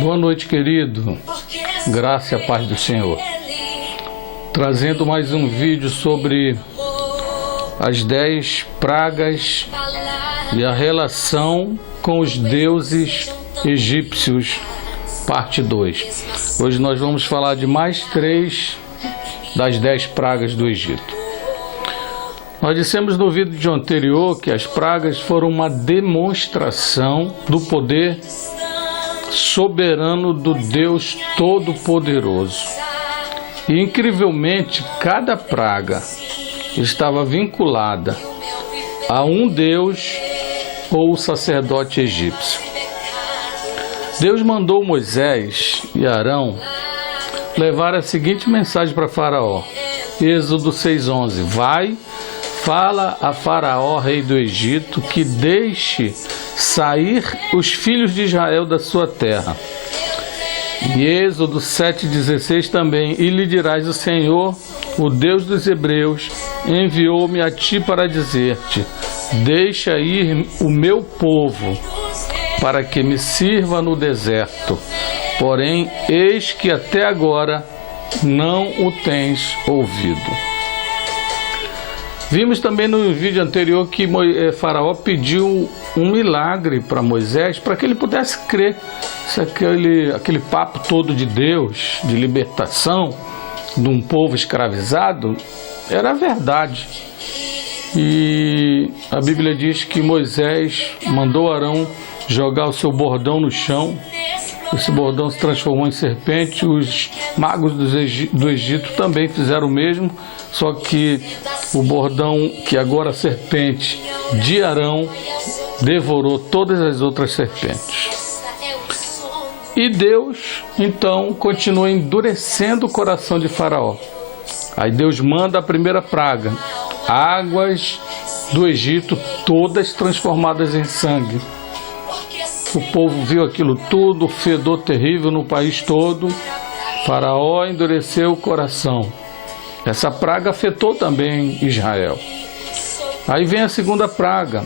Boa noite, querido. Graça e a paz do Senhor. Trazendo mais um vídeo sobre as 10 pragas e a relação com os deuses egípcios, parte 2. Hoje nós vamos falar de mais 3 das 10 pragas do Egito. Nós dissemos no vídeo anterior que as pragas foram uma demonstração do poder soberano do Deus Todo-Poderoso. E incrivelmente, cada praga estava vinculada a um Deus ou sacerdote egípcio. Deus mandou Moisés e Arão levar a seguinte mensagem para Faraó. Êxodo 6:11. Vai, fala a Faraó, rei do Egito, que deixe sair os filhos de Israel da sua terra. E Êxodo 7:16 também. E lhe dirás: o Senhor, o Deus dos Hebreus, enviou-me a ti para dizer-te: deixa ir o meu povo, para que me sirva no deserto. Porém, eis que até agora não o tens ouvido. Vimos também no vídeo anterior que Faraó pediu um milagre para Moisés, para que ele pudesse crer se aquele papo todo de Deus, de libertação de um povo escravizado, era verdade. E a Bíblia diz que Moisés mandou Arão jogar o seu bordão no chão. Esse bordão se transformou em serpente. Os magos do Egito também fizeram o mesmo, só que o bordão, que agora serpente, de Arão, devorou todas as outras serpentes. E Deus, então, continua endurecendo o coração de Faraó. Aí Deus manda a primeira praga, águas do Egito todas transformadas em sangue. O povo viu aquilo tudo, o fedor terrível no país todo. Faraó endureceu o coração. Essa praga afetou também Israel. Aí vem a segunda praga,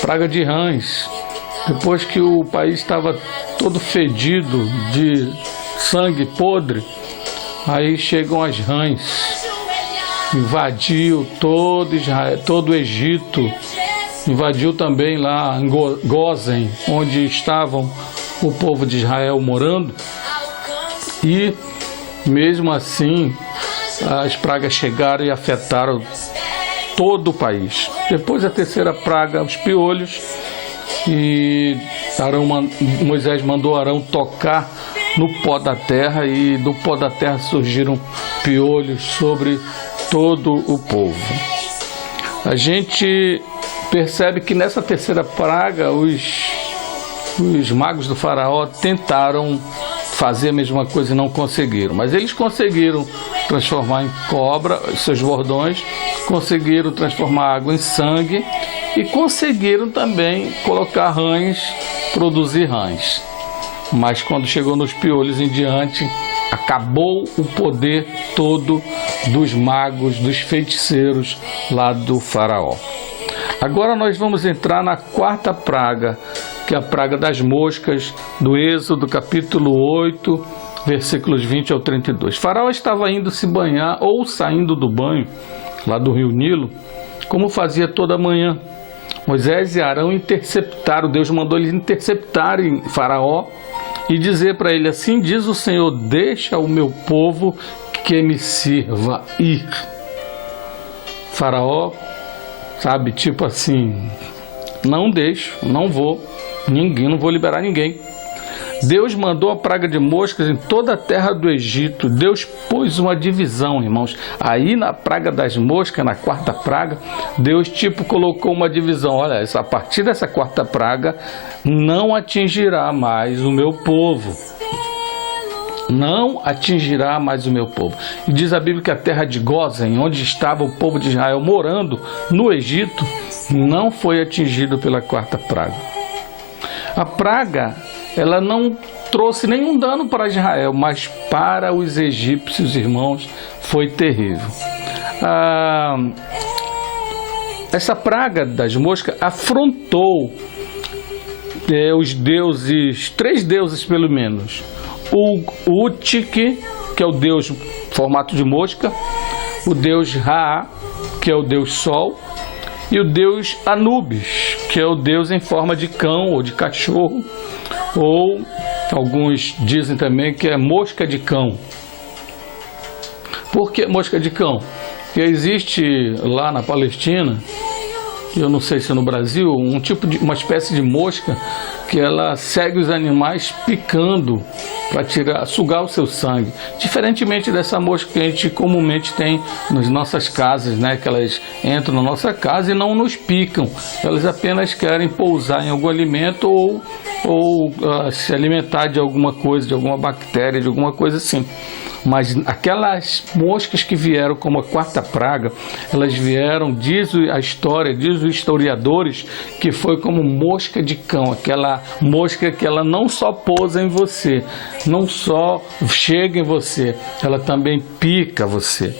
praga de rãs. Depois que o país estava todo fedido de sangue podre, aí chegam as rãs. Invadiu todo Israel, todo o Egito. Invadiu também lá em Gósen, onde estavam o povo de Israel morando. E mesmo assim, as pragas chegaram e afetaram todo o país. Depois a terceira praga, os piolhos. E Moisés mandou Arão tocar no pó da terra, e do pó da terra surgiram piolhos sobre todo o povo. A gente percebe que nessa terceira praga os magos do faraó tentaram fazer a mesma coisa e não conseguiram. Mas eles conseguiram transformar em cobra seus bordões, conseguiram transformar água em sangue e conseguiram também colocar rãs, produzir rãs. Mas quando chegou nos piolhos em diante, acabou o poder todo dos magos, dos feiticeiros lá do faraó. Agora nós vamos entrar na quarta praga, que é a praga das moscas, do Êxodo capítulo 8, versículos 20 ao 32. Faraó estava indo se banhar ou saindo do banho, lá do rio Nilo, como fazia toda manhã. Moisés e Arão interceptaram, Deus mandou eles interceptarem Faraó e dizer para ele: assim diz o Senhor, deixa o meu povo que me sirva ir. Faraó, sabe, tipo assim, não deixo, não vou liberar ninguém. Deus mandou a praga de moscas em toda a terra do Egito. Deus pôs uma divisão, irmãos. Aí na praga das moscas, na quarta praga, Deus colocou uma divisão. Olha, a partir dessa quarta praga não atingirá mais o meu povo. Não atingirá mais o meu povo. E diz a Bíblia que a terra de Gósen, onde estava o povo de Israel morando, no Egito, não foi atingido pela quarta praga. A praga, ela não trouxe nenhum dano para Israel, mas para os egípcios, irmãos, foi terrível. Essa praga das moscas afrontou os deuses, 3 deuses pelo menos. O Utik, que é o deus formato de mosca, o deus Ra, que é o deus Sol, e o deus Anubis, que é o deus em forma de cão ou de cachorro, ou alguns dizem também que é mosca de cão. Por que mosca de cão? Porque existe lá na Palestina, eu não sei se no Brasil, uma espécie de mosca que ela segue os animais picando para sugar o seu sangue. Diferentemente dessa mosca que a gente comumente tem nas nossas casas, né? Que elas entram na nossa casa e não nos picam. Elas apenas querem pousar em algum alimento ou se alimentar de alguma coisa, de alguma bactéria, de alguma coisa assim. Mas aquelas moscas que vieram como a 4ª praga, elas vieram, diz a história, diz os historiadores, que foi como mosca de cão, aquela mosca que ela não só pousa em você, não só chega em você, ela também pica você.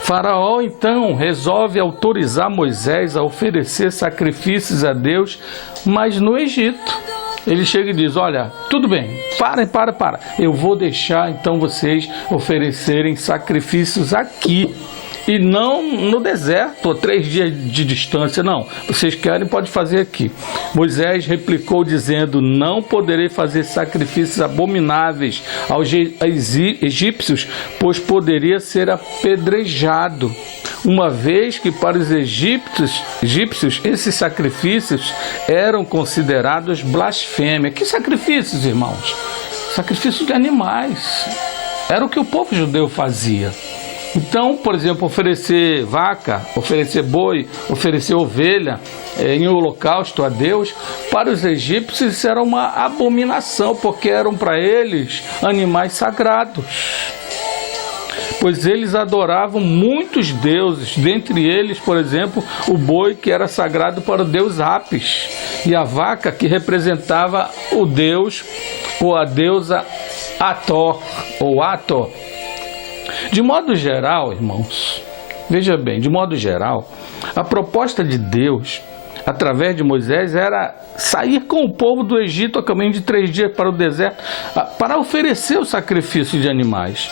Faraó então resolve autorizar Moisés a oferecer sacrifícios a Deus, mas no Egito. Ele chega e diz, olha, tudo bem, para. Eu vou deixar então vocês oferecerem sacrifícios aqui. E não no deserto, 3 dias de distância, não. Vocês querem, pode fazer aqui. Moisés replicou dizendo, não poderei fazer sacrifícios abomináveis aos egípcios, pois poderia ser apedrejado. Uma vez que para os egípcios esses sacrifícios eram considerados blasfêmia. Que sacrifícios, irmãos? Sacrifícios de animais. Era o que o povo judeu fazia. Então, por exemplo, oferecer vaca, oferecer boi, oferecer ovelha em holocausto a Deus, para os egípcios isso era uma abominação, porque eram para eles animais sagrados. Pois eles adoravam muitos deuses, dentre eles, por exemplo, o boi que era sagrado para o deus Apis, e a vaca que representava o deus ou a deusa Ator, ou Ator. De modo geral, irmãos, veja bem, de modo geral, a proposta de Deus, através de Moisés, era sair com o povo do Egito a caminho de 3 dias para o deserto, para oferecer o sacrifício de animais.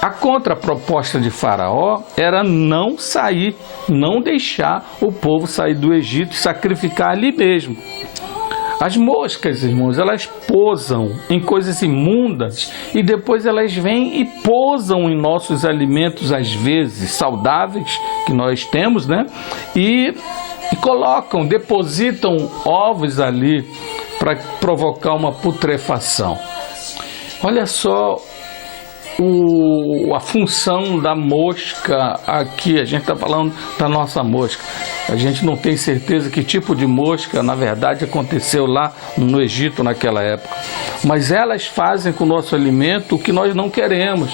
A contraproposta de Faraó era não sair, não deixar o povo sair do Egito e sacrificar ali mesmo. As moscas, irmãos, elas pousam em coisas imundas e depois elas vêm e pousam em nossos alimentos, às vezes saudáveis, que nós temos, né? E colocam, depositam ovos ali para provocar uma putrefação. Olha só a função da mosca aqui. A gente está falando da nossa mosca. A gente não tem certeza que tipo de mosca, na verdade, aconteceu lá no Egito naquela época. Mas elas fazem com o nosso alimento o que nós não queremos.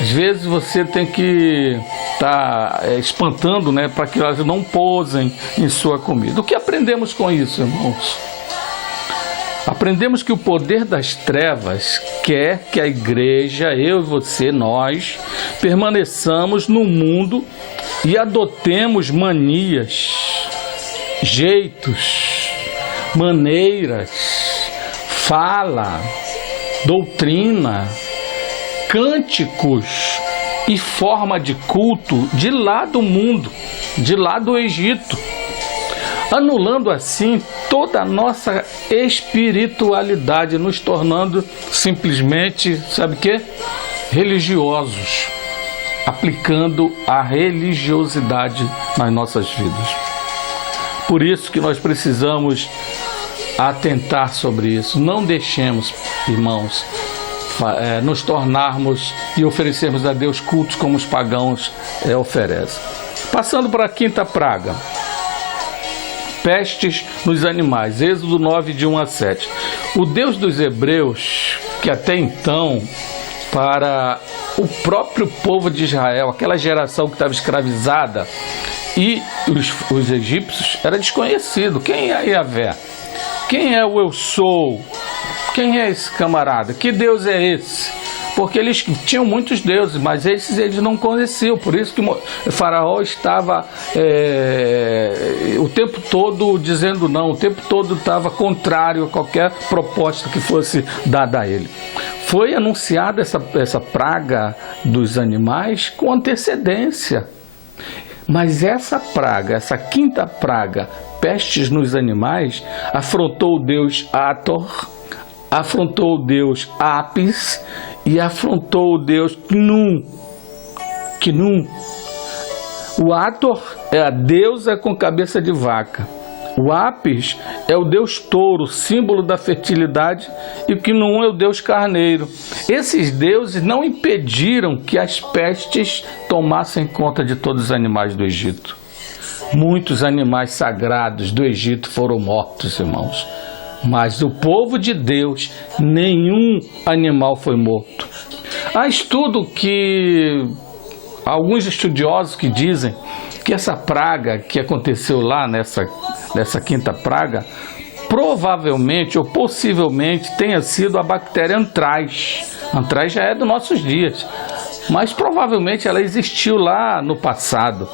Às vezes você tem que estar espantando, né, para que elas não pousem em sua comida. O que aprendemos com isso, irmãos? Aprendemos que o poder das trevas quer que a igreja, eu e você, nós, permaneçamos no mundo e adotemos manias, jeitos, maneiras, fala, doutrina, cânticos e forma de culto de lá do mundo, de lá do Egito, anulando assim toda a nossa espiritualidade, nos tornando simplesmente, sabe o quê? Religiosos, aplicando a religiosidade nas nossas vidas. Por isso que nós precisamos atentar sobre isso. Não deixemos, irmãos, nos tornarmos e oferecermos a Deus cultos como os pagãos oferecem. Passando para a 5ª praga. Pestes nos animais, Êxodo 9, de 1 a 7. O Deus dos Hebreus, que até então, para o próprio povo de Israel, aquela geração que estava escravizada, e os egípcios, era desconhecido. Quem é Yahvé? Quem é o eu sou? Quem é esse camarada? Que Deus é esse? porque eles tinham muitos deuses, mas esses eles não conheciam, por isso que o faraó estava o tempo todo dizendo não, o tempo todo estava contrário a qualquer proposta que fosse dada a ele. Foi anunciada essa praga dos animais com antecedência, mas essa praga, essa quinta praga, pestes nos animais, afrontou o deus Hathor, afrontou o deus Apis e afrontou o deus Khnum. O Hathor é a deusa com cabeça de vaca. O Apis é o deus touro, símbolo da fertilidade, e o Khnum é o deus carneiro. Esses deuses não impediram que as pestes tomassem conta de todos os animais do Egito. Muitos animais sagrados do Egito foram mortos, irmãos. Mas do povo de Deus, nenhum animal foi morto. Há estudo que alguns estudiosos que dizem que essa praga que aconteceu lá nessa quinta praga, provavelmente ou possivelmente tenha sido a bactéria Anthrax. Anthrax já é dos nossos dias, mas provavelmente ela existiu lá no passado.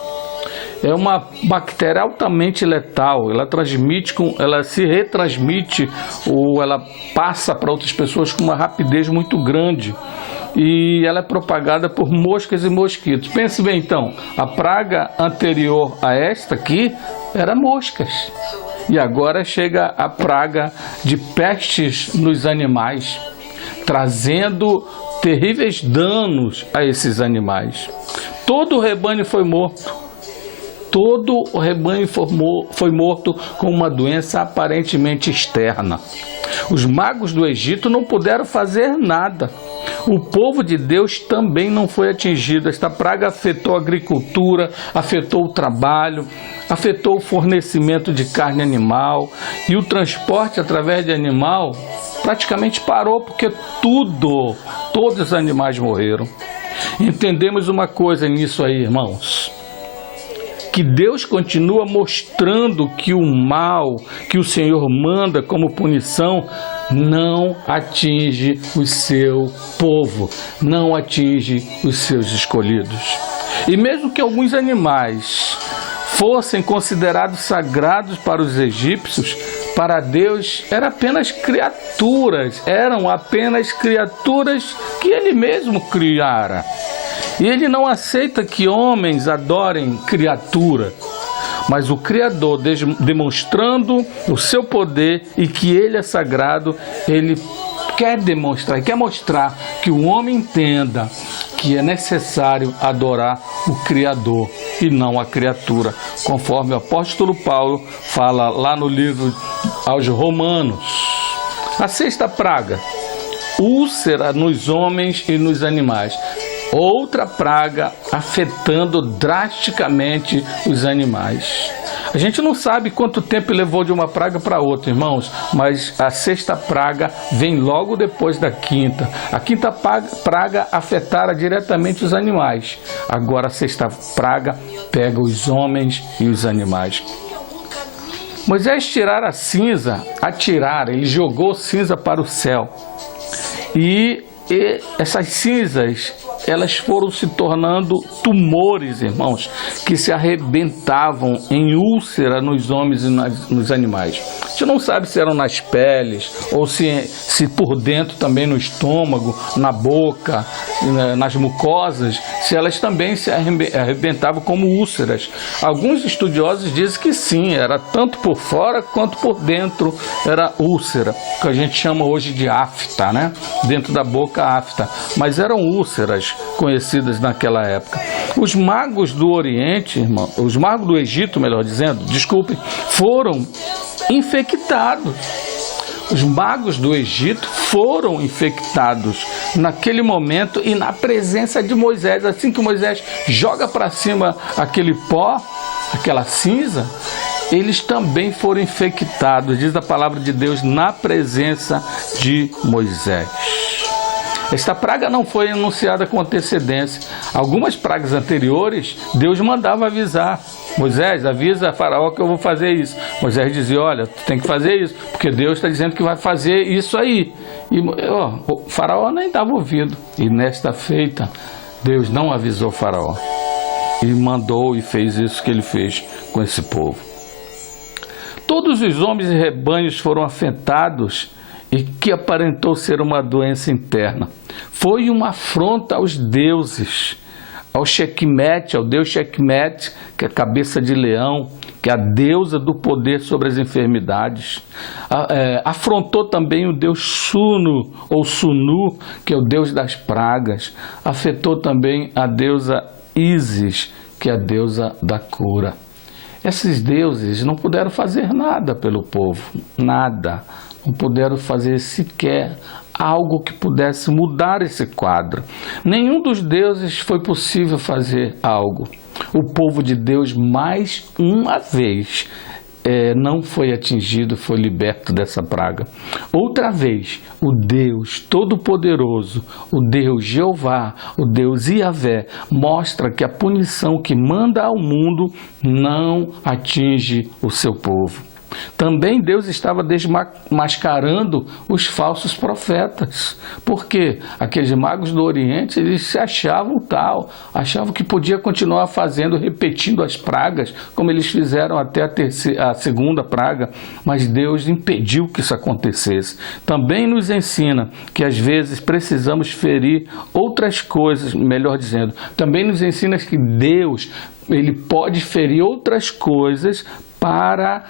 É uma bactéria altamente letal, ela se retransmite ou ela passa para outras pessoas com uma rapidez muito grande. E ela é propagada por moscas e mosquitos. Pense bem então, a praga anterior a esta aqui era moscas. E agora chega a praga de pestes nos animais, trazendo terríveis danos a esses animais. Todo o rebanho foi morto. Todo o rebanho foi morto com uma doença aparentemente externa. Os magos do Egito não puderam fazer nada. O povo de Deus também não foi atingido. Esta praga afetou a agricultura, afetou o trabalho, afetou o fornecimento de carne animal e o transporte através de animal praticamente parou, porque todos os animais morreram. Entendemos uma coisa nisso aí, irmãos, que Deus continua mostrando que o mal que o Senhor manda como punição não atinge o seu povo, não atinge os seus escolhidos. E mesmo que alguns animais fossem considerados sagrados para os egípcios, para Deus eram apenas criaturas que Ele mesmo criara. E Ele não aceita que homens adorem criatura, mas o Criador, demonstrando o seu poder e que Ele é sagrado, Ele quer mostrar que o homem entenda que é necessário adorar o Criador e não a criatura, conforme o apóstolo Paulo fala lá no livro aos Romanos. A sexta praga, úlcera nos homens e nos animais. Outra praga afetando drasticamente os animais. A gente não sabe quanto tempo levou de uma praga para outra, irmãos, mas a sexta praga vem logo depois da quinta. A quinta praga afetara diretamente os animais. Agora a sexta praga pega os homens e os animais. Moisés ele jogou cinza para o céu. E essas cinzas, elas foram se tornando tumores, irmãos, que se arrebentavam em úlcera nos homens e nos animais. A gente não sabe se eram nas peles ou se por dentro também no estômago, na boca, nas mucosas, se elas também se arrebentavam como úlceras. Alguns estudiosos dizem que sim, era tanto por fora quanto por dentro era úlcera, que a gente chama hoje de afta, né? Dentro da boca, afta. Mas eram úlceras conhecidas naquela época. Os magos do Oriente, irmão, os magos do Egito, melhor dizendo, foram infectados. Os magos do Egito foram infectados naquele momento e na presença de Moisés. Assim que Moisés joga para cima aquele pó, aquela cinza, eles também foram infectados, diz a palavra de Deus, na presença de Moisés. Esta praga não foi anunciada com antecedência. Algumas pragas anteriores, Deus mandava avisar. Moisés, avisa a Faraó que eu vou fazer isso. Moisés dizia, olha, tu tem que fazer isso, porque Deus está dizendo que vai fazer isso aí. E o Faraó nem estava ouvindo. E nesta feita, Deus não avisou o Faraó. E mandou e fez isso que ele fez com esse povo. Todos os homens e rebanhos foram afetados e que aparentou ser uma doença interna. Foi uma afronta aos deuses, ao Sekhmet, ao deus Sekhmet, que é a cabeça de leão, que é a deusa do poder sobre as enfermidades. Afrontou também o deus Sunu, ou Sunu, que é o deus das pragas. Afetou também a deusa Ísis, que é a deusa da cura. Esses deuses não puderam fazer nada pelo povo, nada. Não puderam fazer sequer algo que pudesse mudar esse quadro. Nenhum dos deuses foi possível fazer algo. O povo de Deus, mais uma vez, não foi atingido, foi liberto dessa praga. Outra vez, o Deus Todo-Poderoso, o Deus Jeová, o Deus Yahvé, mostra que a punição que manda ao mundo não atinge o seu povo. Também Deus estava desmascarando os falsos profetas. Porque aqueles magos do Oriente, eles se achavam tal, achavam que podia continuar fazendo, repetindo as pragas, como eles fizeram até a segunda praga, mas Deus impediu que isso acontecesse. Também nos ensina que às vezes precisamos ferir outras coisas, melhor dizendo, também nos ensina que Deus, ele pode ferir outras coisas para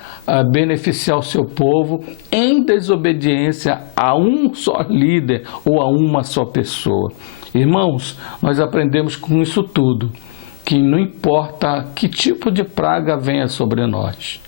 beneficiar o seu povo em desobediência a um só líder ou a uma só pessoa. Irmãos, nós aprendemos com isso tudo, que não importa que tipo de praga venha sobre nós,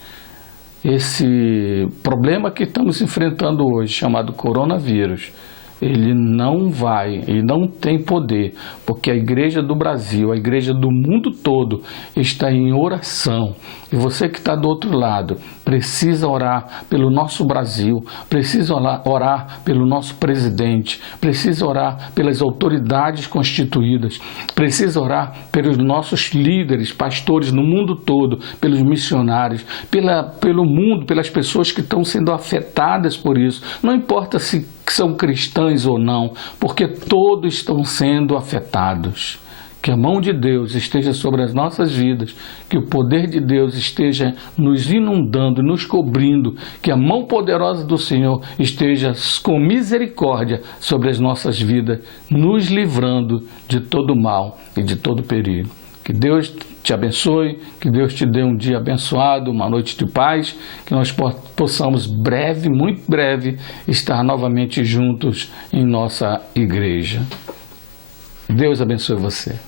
esse problema que estamos enfrentando hoje, chamado coronavírus, ele não tem poder, porque a igreja do Brasil, a igreja do mundo todo está em oração. E você que está do outro lado, precisa orar pelo nosso Brasil, precisa orar pelo nosso presidente, precisa orar pelas autoridades constituídas, precisa orar pelos nossos líderes, pastores no mundo todo, pelos missionários, pelo mundo, pelas pessoas que estão sendo afetadas por isso. Não importa se são cristãs ou não, porque todos estão sendo afetados. Que a mão de Deus esteja sobre as nossas vidas, que o poder de Deus esteja nos inundando, nos cobrindo, que a mão poderosa do Senhor esteja com misericórdia sobre as nossas vidas, nos livrando de todo mal e de todo perigo. Que Deus te abençoe, que Deus te dê um dia abençoado, uma noite de paz, que nós possamos breve, muito breve, estar novamente juntos em nossa igreja. Deus abençoe você.